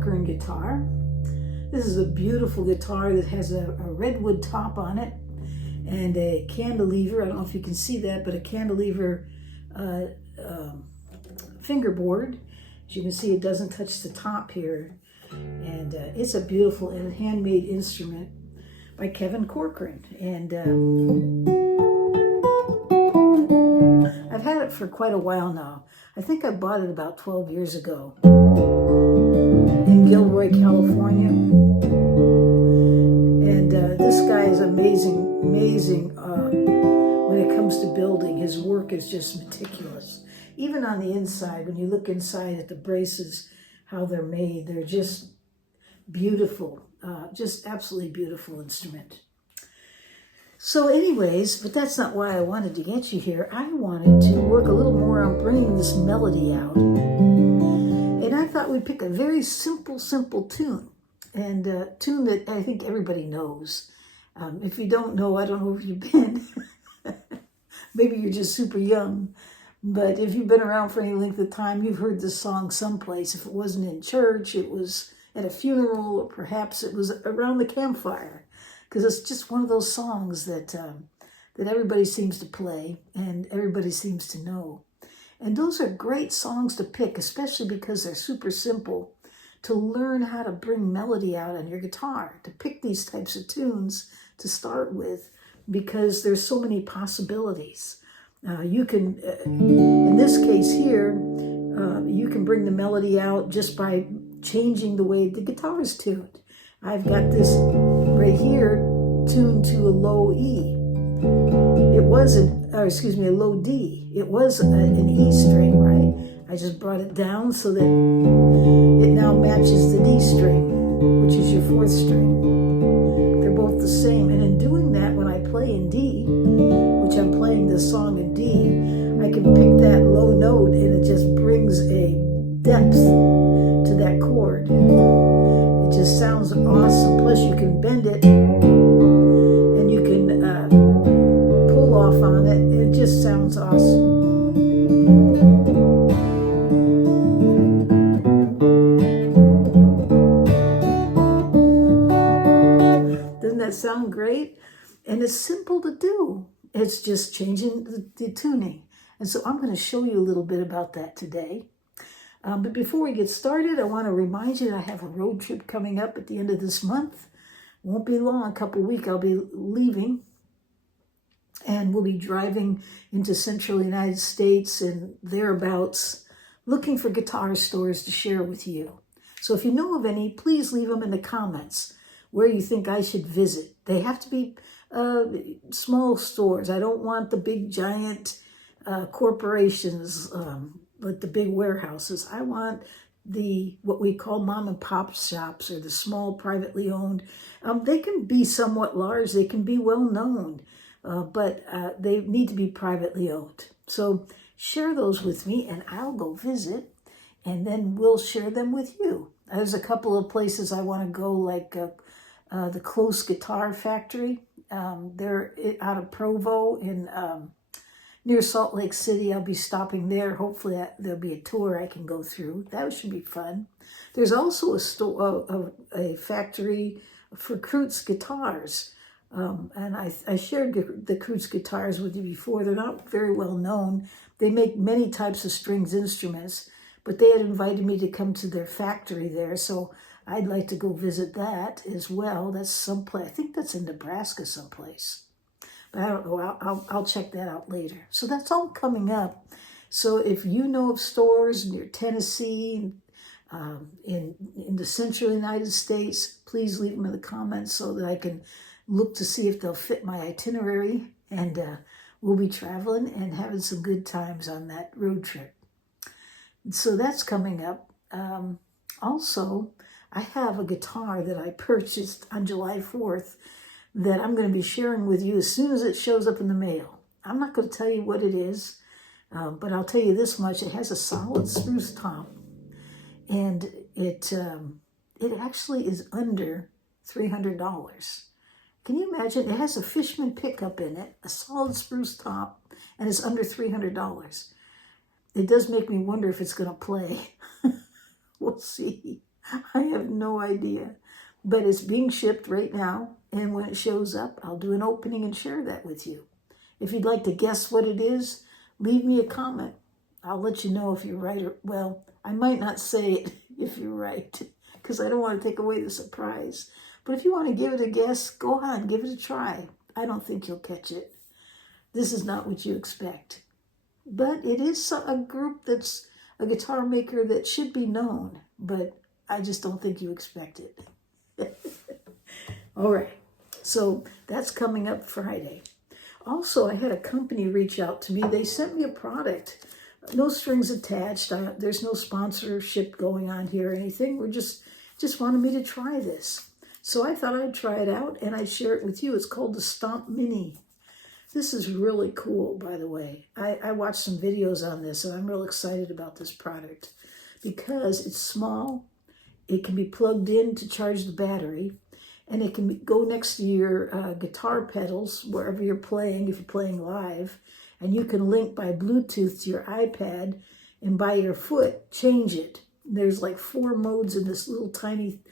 Corcoran guitar. This is a beautiful guitar that has a redwood top on it and a cantilever. I don't know if you can see that, but a cantilever fingerboard. As you can see, it doesn't touch the top here. And it's a beautiful and handmade instrument by Kevin Corcoran. And I've had it for quite a while now. I think I bought it about 12 years ago in Gilroy, California. And this guy is amazing when it comes to building. His work is just meticulous. Even on the inside, when you look inside at the braces, how they're made, they're just beautiful, just absolutely beautiful instrument. So anyways, but that's not why I wanted to get you here. I wanted to work a little more on bringing this melody out. And I thought we'd pick a very simple tune. And a tune that I think everybody knows. If you don't know, I don't know where you've been. Maybe you're just super young. But if you've been around for any length of time, you've heard this song someplace. If it wasn't in church, it was at a funeral, or perhaps it was around the campfire. Because it's just one of those songs that everybody seems to play and everybody seems to know. And those are great songs to pick, especially because they're super simple, to learn how to bring melody out on your guitar, to pick these types of tunes to start with, because there's so many possibilities. You can, in this case here, you can bring the melody out just by changing the way the guitar is tuned. I've got this right here tuned to a low E. It wasn't, or excuse me, a low D. It was an E string, right? I just brought it down so that it now matches the D string, which is your fourth string. They're both the same. And in doing that, when I play in D, which I'm playing this song in D, I can pick that low note and it just brings a depth to that chord. It just sounds awesome. Plus you can bend it and you can pull off on it. It just sounds awesome. Doesn't that sound great? And it's simple to do. It's just changing the tuning. And so I'm going to show you a little bit about that today. But before we get started, I want to remind you that I have a road trip coming up at the end of this month. Won't be long, a couple weeks I'll be leaving. And we'll be driving into central United States and thereabouts, looking for guitar stores to share with you. So if you know of any, please leave them in the comments where you think I should visit. They have to be small stores. I don't want the big giant corporations like the big warehouses. I want what we call mom and pop shops, or the small privately owned. They can be somewhat large. They can be well known, but they need to be privately owned. So share those with me and I'll go visit, and then we'll share them with you. There's a couple of places I want to go, like the Close Guitar Factory. They're out of Provo in near Salt Lake City. I'll be stopping there. Hopefully there'll be a tour I can go through. That should be fun. There's also a factory for Kreutz guitars. And I shared the Kreutz guitars with you before. They're not very well known. They make many types of strings instruments, but they had invited me to come to their factory there. So I'd like to go visit that as well. That's someplace, I think that's in Nebraska someplace. But I don't know, I'll check that out later. So that's all coming up. So if you know of stores near Tennessee, in the central United States, please leave them in the comments so that I can look to see if they'll fit my itinerary. And we'll be traveling and having some good times on that road trip. So that's coming up. Also, I have a guitar that I purchased on July 4th that I'm going to be sharing with you as soon as it shows up in the mail. I'm not going to tell you what it is, but I'll tell you this much. It has a solid spruce top, and it actually is under $300. Can you imagine? It has a Fishman pickup in it, a solid spruce top, and it's under $300. It does make me wonder if it's going to play. We'll see. I have no idea. But it's being shipped right now. And when it shows up, I'll do an opening and share that with you. If you'd like to guess what it is, leave me a comment. I'll let you know if you're right or, well, I might not say it if you're right, because I don't want to take away the surprise. But if you want to give it a guess, go on, give it a try. I don't think you'll catch it. This is not what you expect. But it is a group that's a guitar maker that should be known, but I just don't think you expect it. All right, so that's coming up Friday. Also, I had a company reach out to me. They sent me a product. No strings attached. There's no sponsorship going on here or anything. We're just wanted me to try this. So I thought I'd try it out and I'd share it with you. It's called the Stomp Mini. This is really cool, by the way. I watched some videos on this and I'm real excited about this product because it's small. It can be plugged in to charge the battery. And it can go next to your guitar pedals, wherever you're playing, if you're playing live. And you can link by Bluetooth to your iPad and by your foot, change it. There's like 4 modes in this little tiny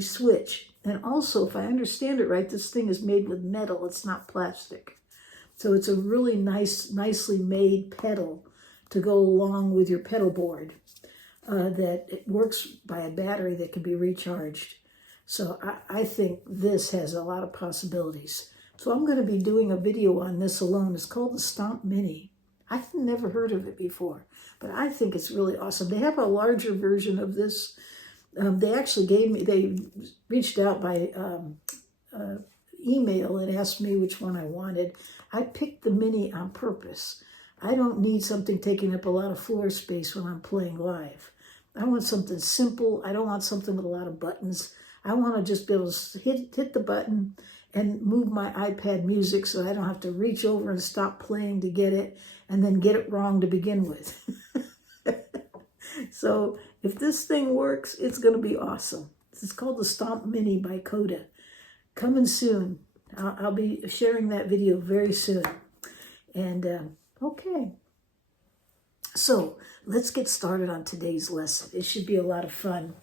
switch. And also, if I understand it right, this thing is made with metal. It's not plastic. So it's a really nicely made pedal to go along with your pedal board that it works by a battery that can be recharged. So I think this has a lot of possibilities. So I'm going to be doing a video on this alone. It's called the Stomp Mini. I've never heard of it before, but I think it's really awesome. They have a larger version of this. They actually they reached out by email and asked me which one I wanted. I picked the Mini on purpose. I don't need something taking up a lot of floor space when I'm playing live. I want something simple. I don't want something with a lot of buttons. I want to just be able to hit the button and move my iPad music so I don't have to reach over and stop playing to get it and then get it wrong to begin with. So if this thing works, it's going to be awesome. It's called the Stomp Mini by Coda. Coming soon. I'll be sharing that video very soon. And okay. So let's get started on today's lesson. It should be a lot of fun.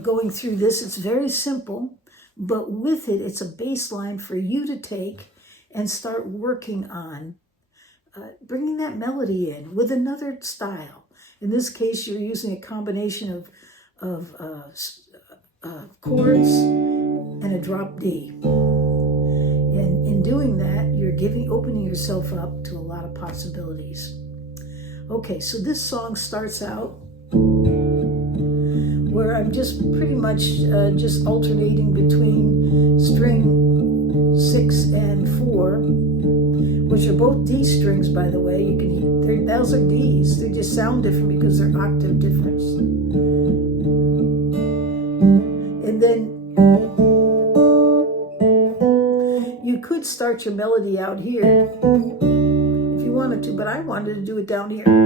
Going through this, it's very simple, but with it, it's a baseline for you to take and start working on bringing that melody in with another style. In this case, you're using a combination of chords and a drop D. And in doing that, you're opening yourself up to a lot of possibilities. Okay, so this song starts out where I'm just pretty much just alternating between string 6 and 4, which are both D strings, by the way. Those are Ds. They just sound different because they're octave difference. And then you could start your melody out here if you wanted to, but I wanted to do it down here. You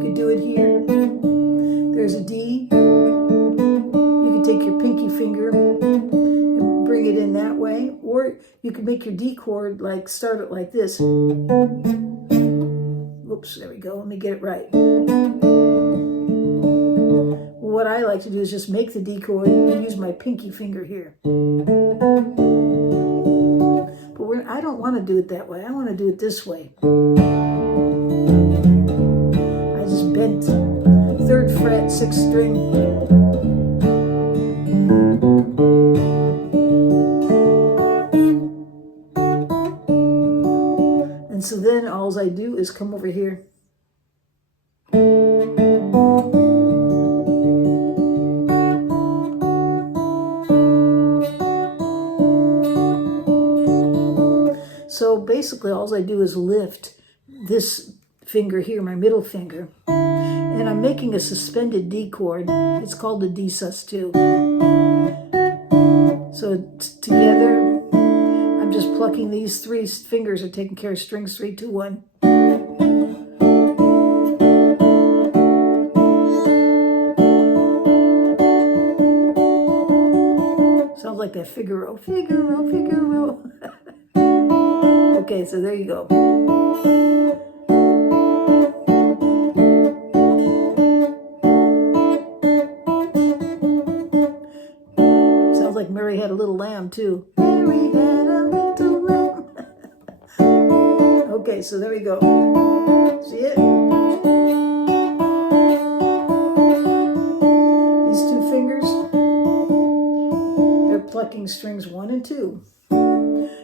could do it here. There's a D. You could take your pinky finger and bring it in that way, or you could make your D chord start it like this. Oops, there we go. Let me get it right. What I like to do is just make the D chord and use my pinky finger here. But I don't want to do it that way. I want to do it this way. I just bent 3rd fret, 6th string. And so then all I do is come over here. So basically all I do is lift this finger here, my middle finger, and I'm making a suspended D chord. It's called the D sus2. So together, I'm just plucking these 3 fingers are taking care of strings 3, 2, 1. Sounds like that Figaro, Figaro, Figaro. Okay, so there you go. had a little lamb too. Mary had a little lamb. Okay, so there we go. See it? These two fingers, they're plucking strings 1 and 2.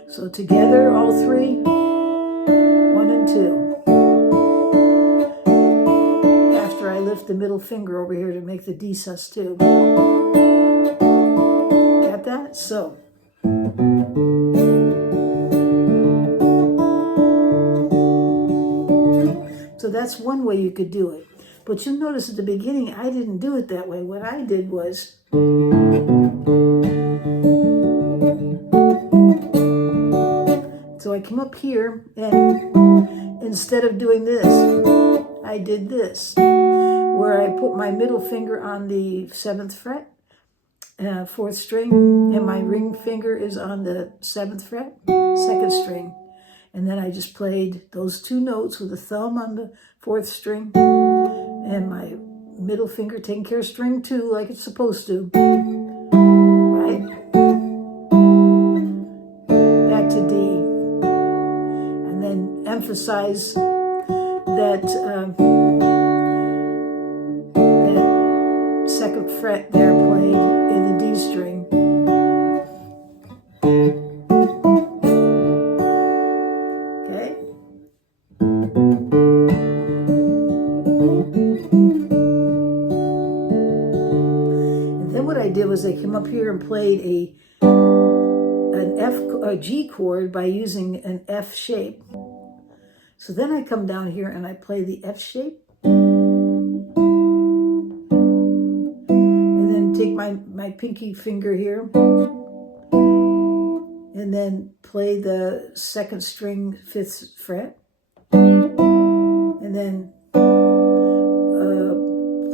So together, all 3, 1 and 2. After I lift the middle finger over here to make the D sus2. Got that? So. So that's one way you could do it. But you'll notice at the beginning, I didn't do it that way. What I did was, so I came up here, and instead of doing this, I did this, where I put my middle finger on the 7th fret, 4th string, and my ring finger is on the 7th fret, 2nd string. And then I just played those 2 notes with the thumb on the 4th string and my middle finger taking care of string 2 like it's supposed to. Right? Back to D. And then emphasize that, that 2nd fret there played in the D string. Was I came up here and played a G chord by using an F shape. So then I come down here and I play the F shape, and then take my pinky finger here and then play the 2nd string 5th fret, and then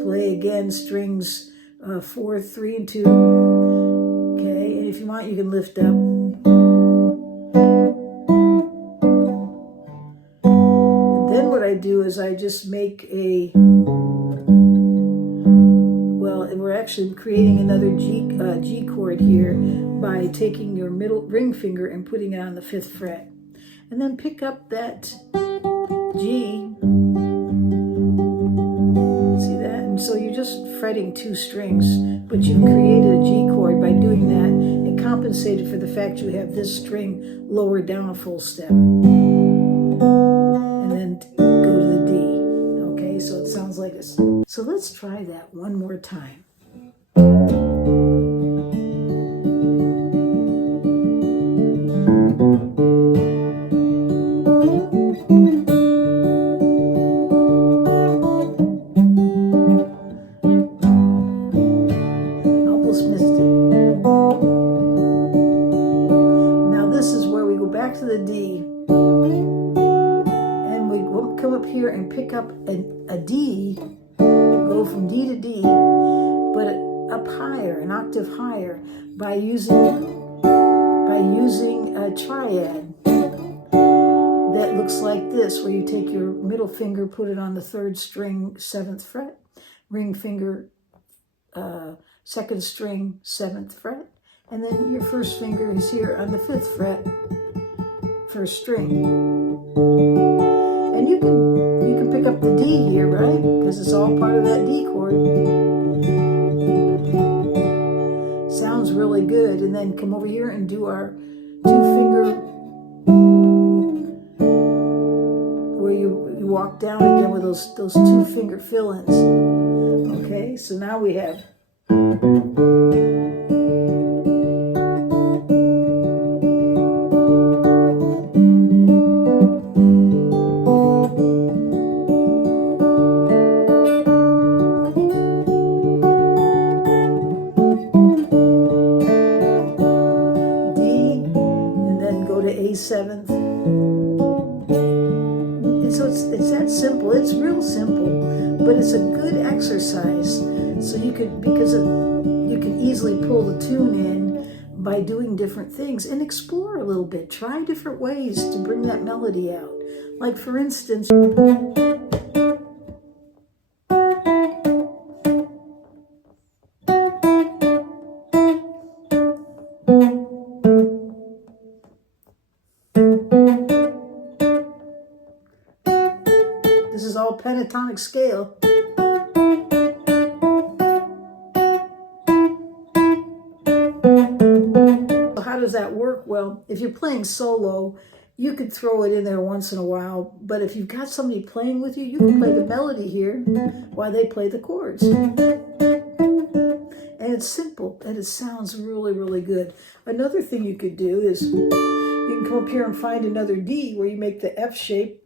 play again strings 4, 3, and 2. Okay, and if you want, you can lift up. And then what I do is I just make a, well, we're actually creating another G chord here by taking your middle ring finger and putting it on the 5th fret. And then pick up that G. So you're just fretting 2 strings, but you've created a G chord by doing that. It compensated for the fact you have this string lowered down a full step. And then go to the D. Okay, so it sounds like this. So let's try that one more time. To the D, and we come up here and pick up a D, go from D to D, but up higher, an octave higher, by using a triad that looks like this, where you take your middle finger, put it on the 3rd string 7th fret, ring finger 2nd string 7th fret, and then your 1st finger is here on the 5th fret, 1st string. And you can pick up the D here, right? Because it's all part of that D chord. Sounds really good. And then come over here and do our 2-finger, where you walk down again with those 2-finger fill-ins. Okay, so now we have A7th. And so it's that simple. It's real simple, but it's a good exercise. So you can easily pull the tune in by doing different things and explore a little bit. Try different ways to bring that melody out. Like for instance, all pentatonic scale. So how does that work? Well, if you're playing solo, you could throw it in there once in a while, but if you've got somebody playing with you, you can play the melody here while they play the chords. And it's simple, and it sounds really, really good. Another thing you could do is you can come up here and find another D where you make the F shape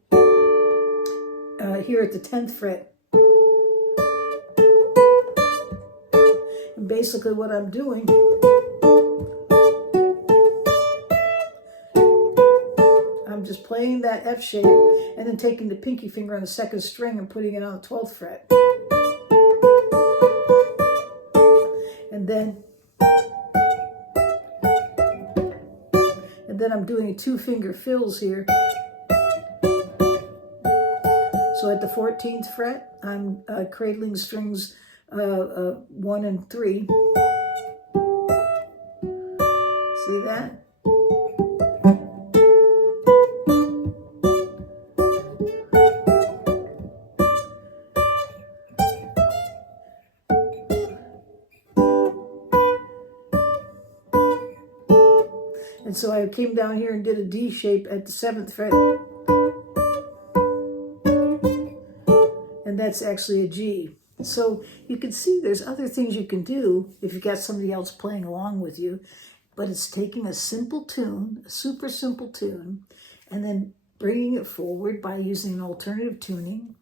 here at the 10th fret. And basically what I'm doing, I'm just playing that F shape and then taking the pinky finger on the 2nd string and putting it on the 12th fret. And then I'm doing 2-finger fills here. So at the 14th fret, I'm cradling strings 1 and 3. See that? And so I came down here and did a D shape at the 7th fret. And that's actually a G. So you can see there's other things you can do if you've got somebody else playing along with you. But it's taking a simple tune, a super simple tune, and then bringing it forward by using an alternative tuning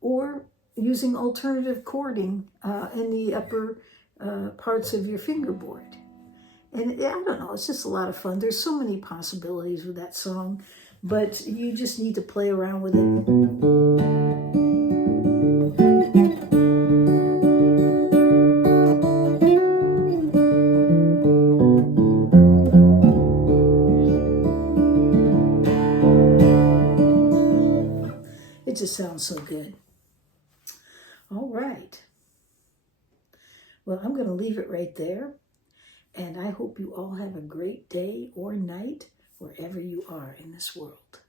or using alternative chording in the upper parts of your fingerboard. And I don't know, it's just a lot of fun. There's so many possibilities with that song, but you just need to play around with it. It just sounds so good. All right. Well, I'm going to leave it right there. And I hope you all have a great day or night wherever you are in this world.